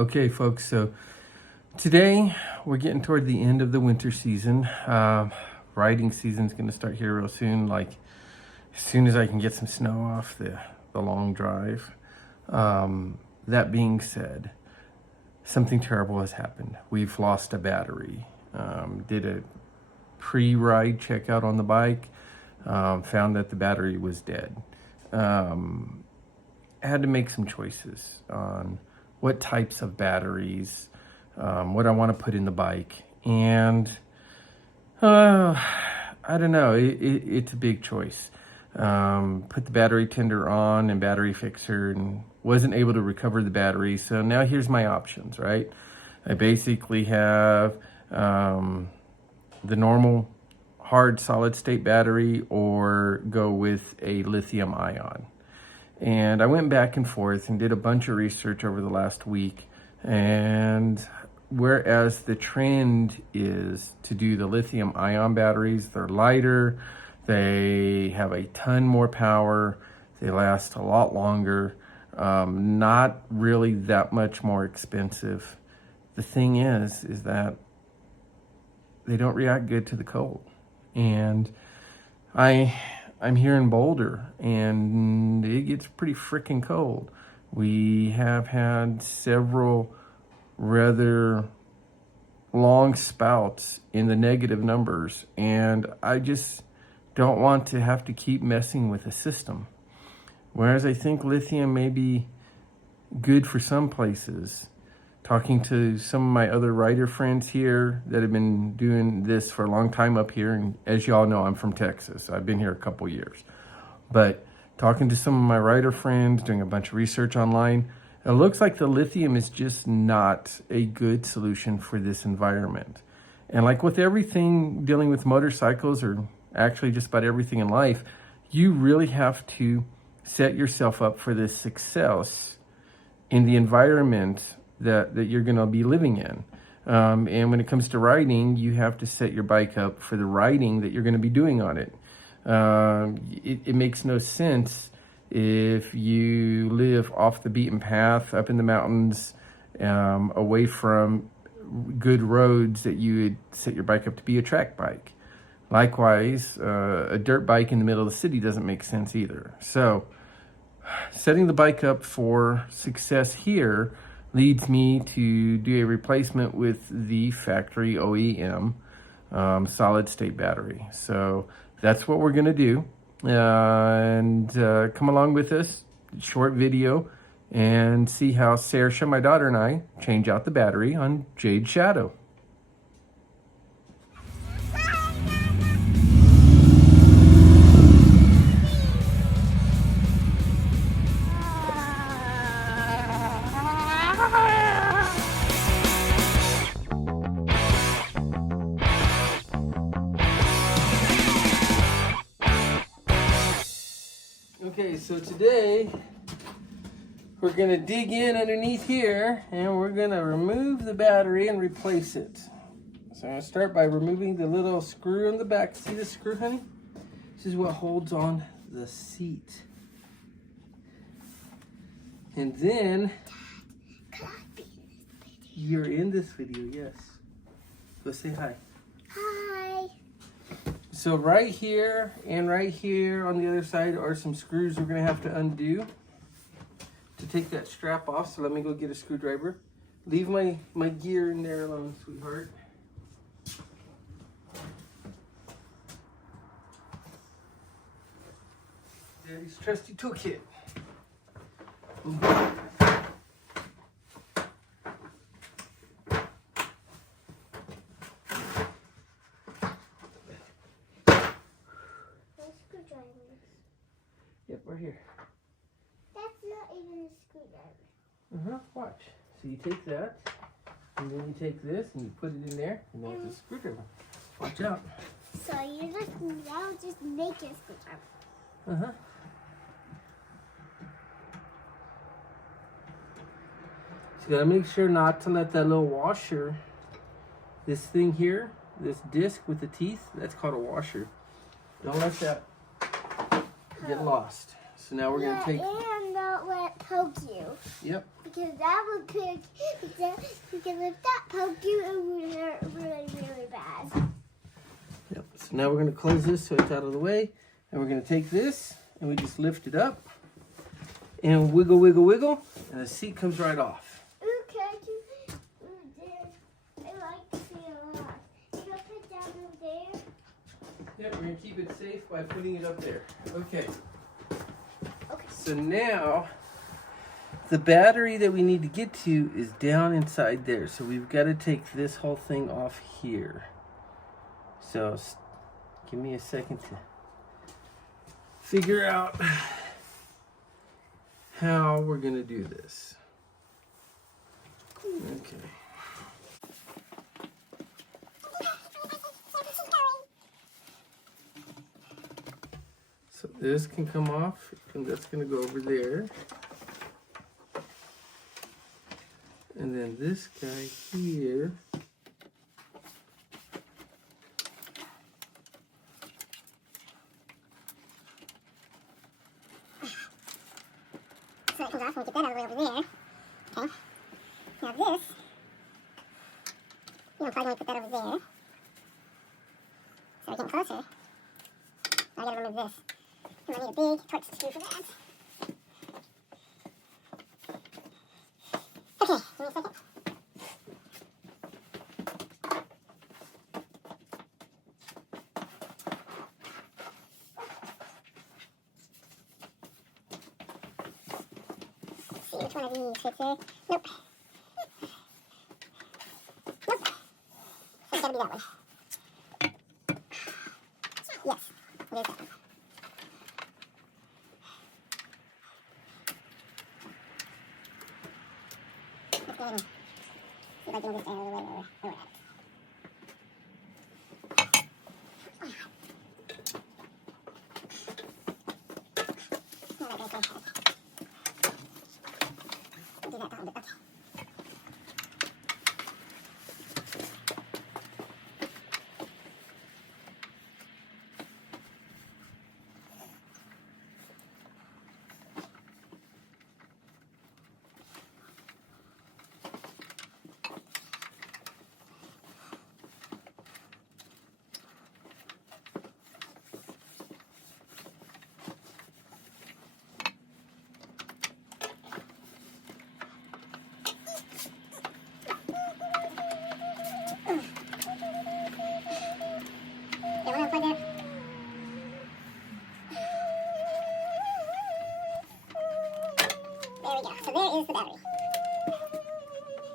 Okay, folks, so today we're getting toward the end of the winter season. Riding season's going to start here real soon, like as soon as I can get some snow off the long drive. That being said, something terrible has happened. We've lost a battery. Did a pre-ride checkout on the bike, found that the battery was dead. I had to make some choices on what types of batteries, what I want to put in the bike. And I don't know, it's a big choice. Put the battery tender on and battery fixer and wasn't able to recover the battery. So now here's my options, right? I basically have the normal hard solid state battery or go with a lithium ion. And I went back and forth and did a bunch of research over the last week. And whereas the trend is to do the lithium ion batteries, they're lighter, they have a ton more power, they last a lot longer, not really that much more expensive. The thing is that they don't react good to the cold. And I'm here in Boulder and it gets pretty freaking cold. We have had several rather long spouts in the negative numbers, and I just don't want to have to keep messing with the system. Whereas I think lithium may be good for some places. Talking to some of my other rider friends here that have been doing this for a long time up here, and as y'all know, I'm from Texas. I've been here a couple years. But talking to some of my rider friends, doing a bunch of research online, it looks like the lithium is just not a good solution for this environment. And like with everything dealing with motorcycles, or actually just about everything in life, you really have to set yourself up for this success in the environment that you're going to be living in. And when it comes to riding, you have to set your bike up for the riding that you're going to be doing on it. It makes no sense if you live off the beaten path, up in the mountains, away from good roads, that you would set your bike up to be a track bike. Likewise, a dirt bike in the middle of the city doesn't make sense either. So setting the bike up for success here leads me to do a replacement with the factory OEM solid state battery. So that's what we're gonna do. And come along with us, short video, and see how Saoirse, my daughter, and I change out the battery on Jade Shadow. Okay, so today we're going to dig in underneath here and we're going to remove the battery and replace it. So I'm going to start by removing the little screw in the back. See this screw, honey? This is what holds on the seat. And then you're in this video, yes. Go say hi. Hi. So right here and right here on the other side are some screws we're gonna have to undo to take that strap off. So let me go get a screwdriver. Leave my gear in there alone, sweetheart. Daddy's trusty toolkit. Yep, right here. That's not even a screwdriver. Watch. So you take that, and then you take this, and you put it in there, and that's a screwdriver. Watch out. So you that'll just make it a screwdriver. So you gotta make sure not to let that little washer, this thing here, this disc with the teeth, that's called a washer. Don't let that get lost. So now we're gonna take. And don't let poke you. Yep. because that would pick, because if that poked you, it would hurt really, really bad. Yep. So now we're going to close this so it's out of the way. And we're going to take this and we just lift it up and wiggle, wiggle, wiggle. And the seat comes right off. Okay, I like to see a lot. You can put it down over there. Yep, we're going to keep it safe by putting it up there. Okay. Okay. So now the battery that we need to get to is down inside there. So we've got to take this whole thing off here. So give me a second to figure out how we're going to do this. Okay. So this can come off, and that's going to go over there. And then this guy here. So it comes off and we get that all the way over there. Okay. Now this, probably put that over there. So we're getting closer. I gotta remove this. And I need a big torch screw for that. Okay, give me a second. Let's see which one of these fits there. Nope. Nope. So it's gotta be that one. Yes, it is that one. Let's go ahead and see if I can get this out of the way where we're at. No, that guy's gonna have it. We'll do that a little bit. Okay. So there is the battery.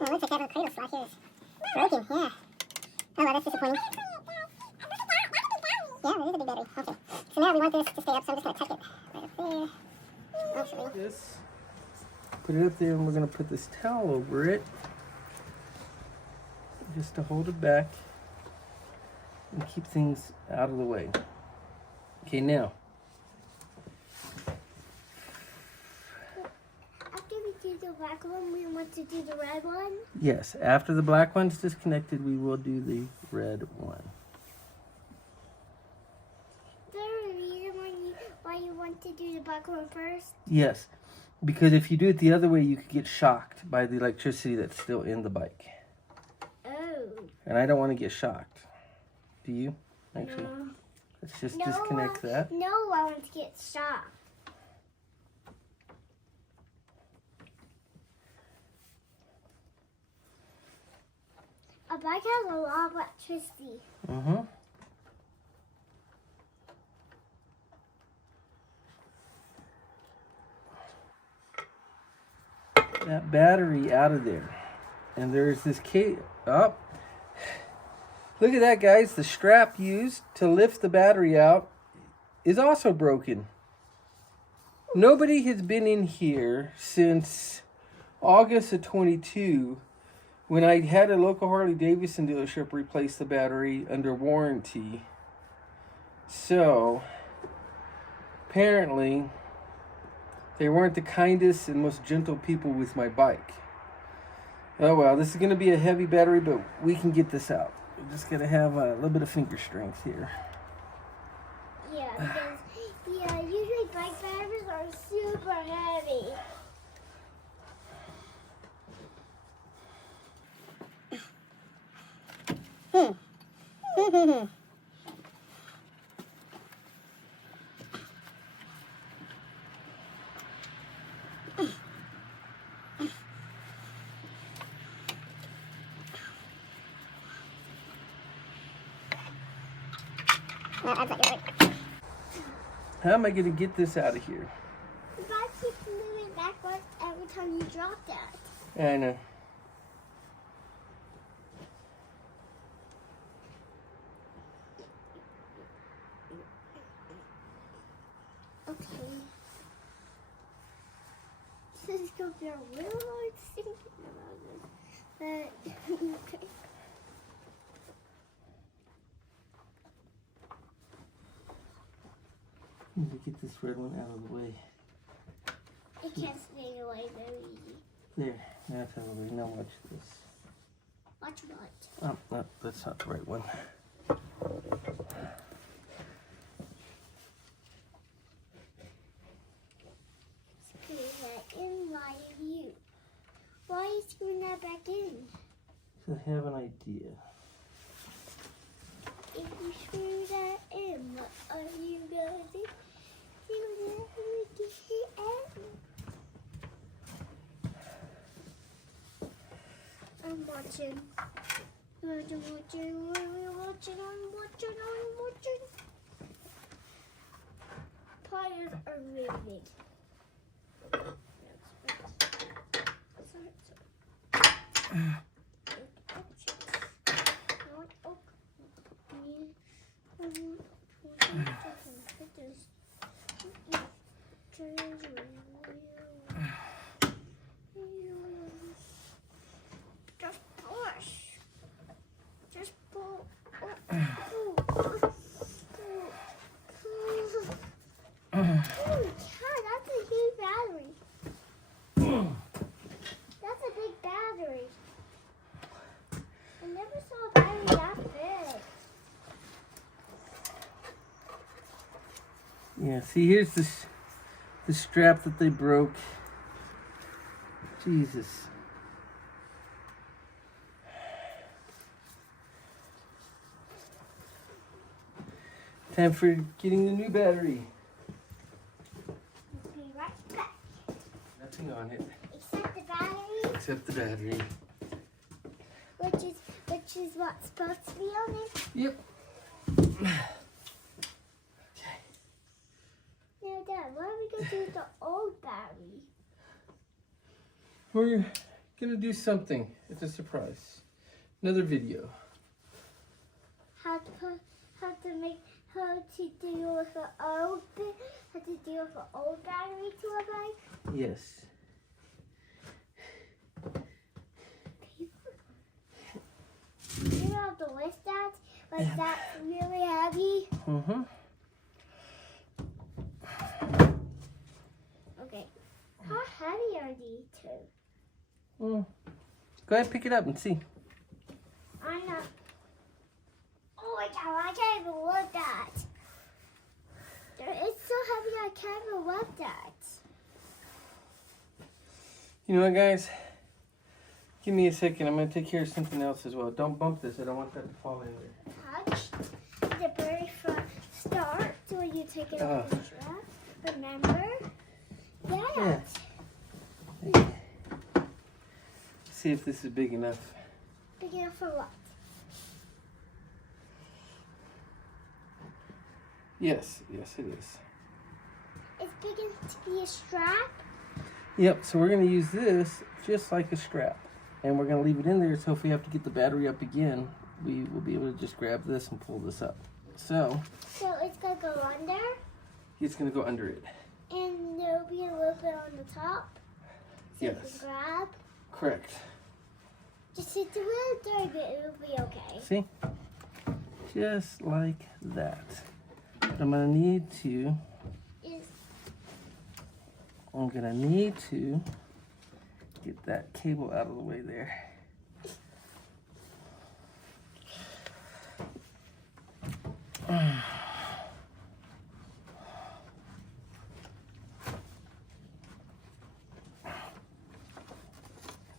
Oh, it looks like having a cradle slot here is broken, yeah. Oh, well, that's disappointing. Yeah, that is a big battery. Okay. So now we want this to stay up, so I'm just going to tuck it right up there. Actually. This. Put it up there and we're going to put this towel over it. Just to hold it back and keep things out of the way. Okay, now. The black one, we want to do the red one? Yes, after the black one's disconnected, we will do the red one. Is there a reason why you want to do the black one first? Yes, because if you do it the other way, you could get shocked by the electricity that's still in the bike. Oh. And I don't want to get shocked. Do you? Actually, no. Let's just disconnect that. No, I want to get shocked. A bike has a lot of electricity. Mm-hmm. That battery out of there. And there's this cable. Oh. Look at that, guys. The strap used to lift the battery out is also broken. Nobody has been in here since August of 22. When I had a local Harley Davidson dealership replace the battery under warranty. So, apparently, they weren't the kindest and most gentle people with my bike. Oh well, this is going to be a heavy battery, but we can get this out. We're just going to have a little bit of finger strength here. Yeah, because usually bike batteries are super heavy. No, that's not gonna work. How am I going to get this out of here? You gotta keep moving backwards every time you drop that. Yeah, I know. Okay. This is gonna be a real hard thinking about this. But, okay. Need to get this red one out of the way. It can't stay away very easy. There, now it's out of the way. Now watch this. Watch what? Oh, no, that's not the right one. Screw that in line of you. Why are you screwing that back in? So I have an idea. If you screw that in, what are you gonna do? You'll never get it out. I'm watching. I'm watching. Pliers are really big. Just push. Just pull. Holy cow, that's a huge battery. That's a big battery. I never saw a battery that big. Yeah, see, here's the strap that they broke. Jesus. Time for getting the new battery. I'll be right back. Nothing on it Except the battery, except the battery. which is what's supposed to be on it. Yep. Now, Dad, what are we gonna do with the old battery? We're gonna do something. It's a surprise. Another video. How to deal with the old how to deal with the old battery to a bike? Yes. You have to lift that, but that's really heavy. Mm-hmm. Okay. How heavy are these two? Well, go ahead and pick it up and see. I'm not. Oh my god, I can't even lift that. It's so heavy I can't even lift that. You know what, guys? Give me a second. I'm going to take care of something else as well. Don't bump this. I don't want that to fall in there. Touch the very front start when you take it off the strap. Remember? Yes. Yeah. See if this is big enough. Big enough for what? Yes. Yes, it is. It's big enough to be a strap? Yep. So we're going to use this just like a strap. And we're going to leave it in there so if we have to get the battery up again, we will be able to just grab this and pull this up. So it's going to go under? it's going to go under it. And there'll be a little bit on the top? So you Yes. can grab? Correct. Just hit the little dirty bit, it'll be okay. See? Just like that. I'm going to need to get that cable out of the way there.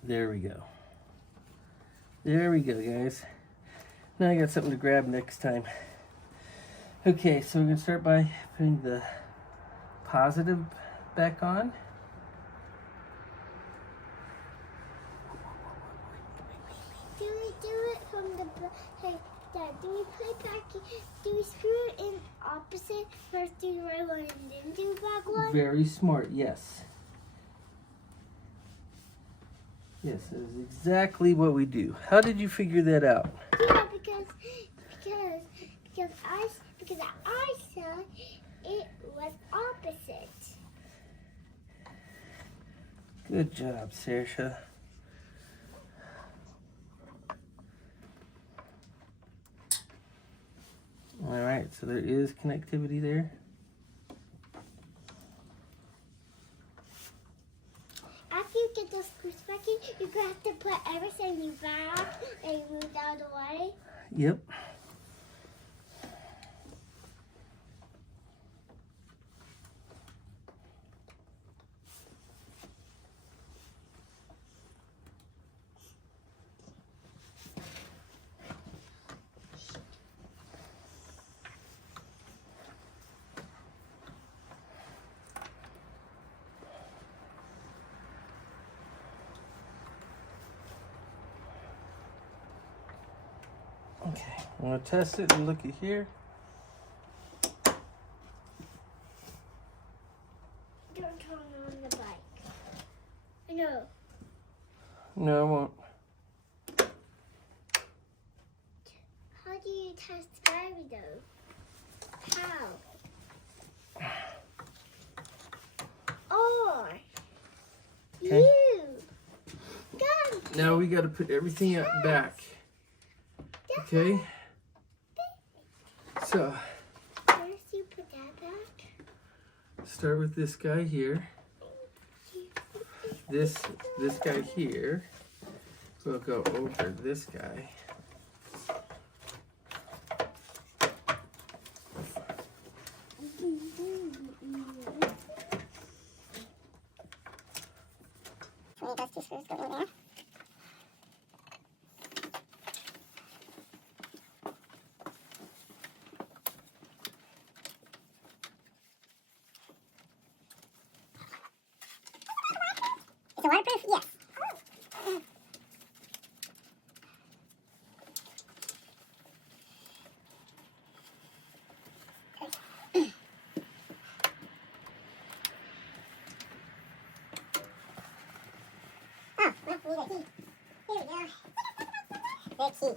There we go. There we go, guys. Now I got something to grab next time. Okay, so we're gonna start by putting the positive back on. Do we do it from the hey Dad, do we put it back do we screw it in opposite? First do the right one and then do the back one? Very smart, yes. Yes, that is exactly what we do. How did you figure that out? Yeah, because I said it was opposite. Good job, Saoirse. All right, so there is connectivity there. After you get those screws back in, you're going to have to put everything back and move out of the way. Yep. Okay, I'm gonna test it and look at here. Don't turn on the bike. No. No, I won't. How do you test the battery though? How? Or Okay. you. Go. Now we gotta put everything back. Okay? So, First you put that back. start with this guy here. This guy here will go over this guy. So those two screws go in there. Is it waterproof? Yes. Oh, well, we need a key. Here we go. The key.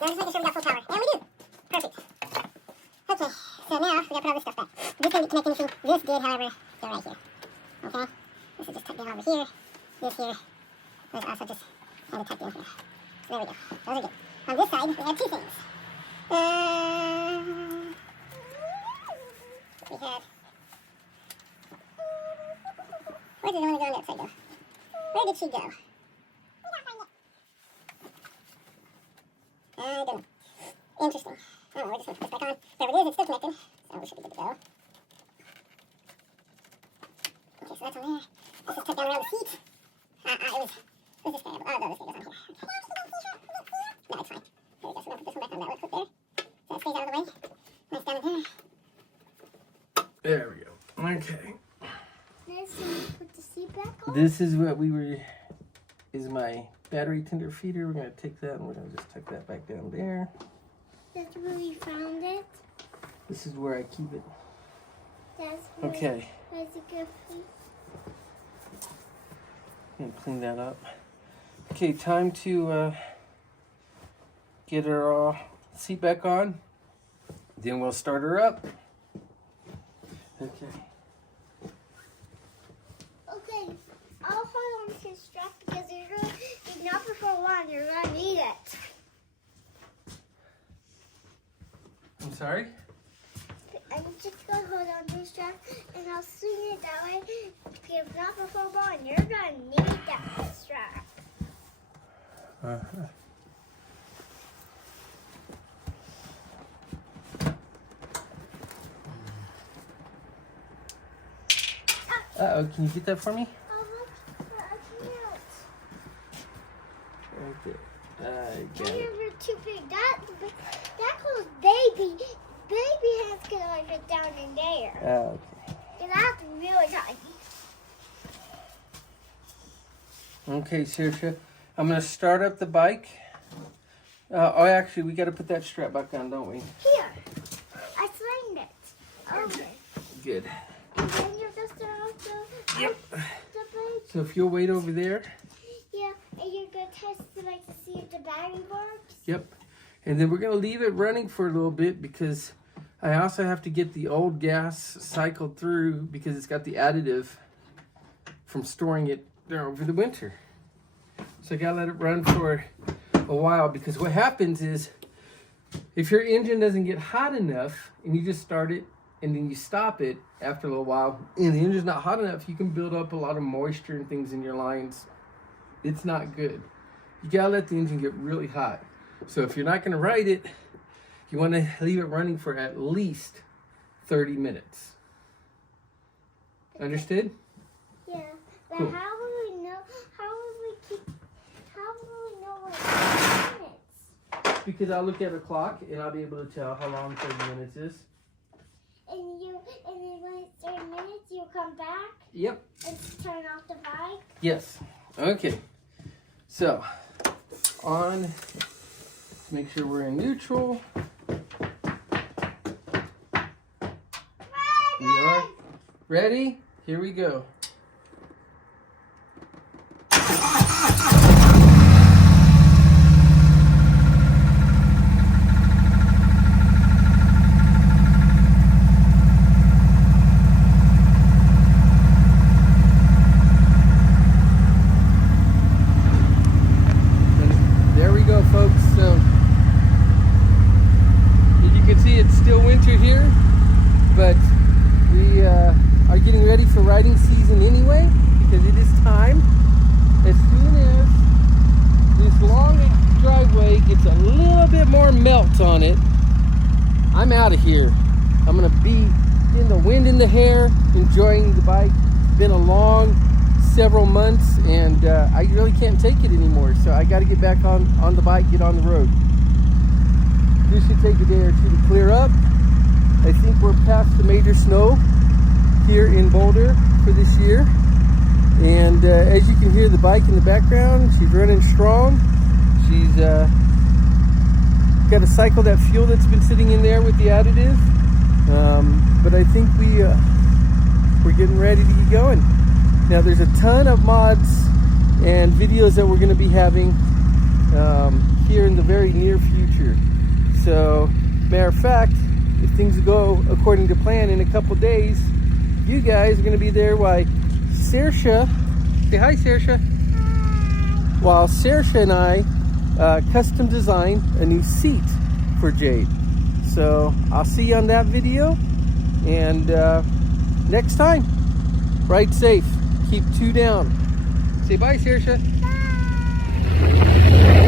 Now just making sure we got full power. And we do. Perfect. Okay, so now we gotta put all this stuff back. This didn't connect anything. This did, however, go right here. Okay? This is just tucked in over here. This here was also just kind of tucked in here. So there we go. Those are good. On this side, we have two things. We have... Where did the one that go on the outside go? Where did she go? I don't know. Interesting. Oh, we're just going to put this back on. There it is. It's still connected. So we should be good to go. Okay, so that's on there. This is tucked down around the seat. Where's this guy? Oh, no, this guy goes on here. Okay. No, it's fine. There we go. So we're going to put this one back on that little hook there. So that stays out of the way. Nice down in there. There we go. Okay. Next, we put the seat back on. This is what is my battery tender feeder. We're gonna take that and we're gonna just tuck that back down there. That's where we found it. This is where I keep it. That's where Okay. That's a good place. And clean that up. Okay, time to get her seat back on. Then we'll start her up. Okay. Okay, I'll hold on to his strap because it's not before long. You're gonna need it. I'm sorry? I'm just gonna hold on to his strap and I'll swing it that way. If not before long, you're gonna need that strap. Uh-oh, can you get that for me? I can't. Right there. You're too big. That close baby hands can only fit down in there. Okay. And that's really tiny. Okay, Saoirse, I'm gonna start up the bike. Oh, actually, we gotta put that strap back on, don't we? Here, I slammed it. Okay. Good. And then you just start off the Yep. the bike. So if you'll wait over there. Yeah, and you're gonna test to see if the battery works. Yep. And then we're gonna leave it running for a little bit because I also have to get the old gas cycled through because it's got the additive from storing it there over the winter. So I gotta let it run for a while because what happens is if your engine doesn't get hot enough and you just start it and then you stop it after a little while and the engine's not hot enough, you can build up a lot of moisture and things in your lines. It's not good. You gotta let the engine get really hot. So if you're not gonna ride it, you wanna leave it running for at least 30 minutes. Understood? Yeah, but Cool. how will we know? How will we know when it's 30 minutes? Because I'll look at a clock and I'll be able to tell how long 30 minutes is. And then when it's 30 minutes, you come back Yep. and turn off the bike. Yes. Okay. So, on. Make sure we're in neutral. We are ready. Here we go. There we go, folks. So, as you can see, it's still winter here, but we are getting ready for riding season anyway because it is time. As soon as this long driveway gets a little bit more melt on it, I'm out of here. I'm gonna be in the wind in the hair, enjoying the bike. It's been a long several months and I really can't take it anymore, so I got to get back on the bike, get on the road. This should take a day or two to clear up. I think we're past the major snow here in Boulder for this year, and as you can hear the bike in the background, she's running strong. She's got to cycle that fuel that's been sitting in there with the additive, but I think we're getting ready to get going. Now there's a ton of mods and videos that we're going to be having here in the very near future. So, matter of fact, if things go according to plan in a couple days, you guys are going to be there while Saoirse, say hi Saoirse, while Saoirse and I custom design a new seat for Jade. So I'll see you on that video, and next time, ride safe, keep 2 down. Say bye, Saoirse. Bye.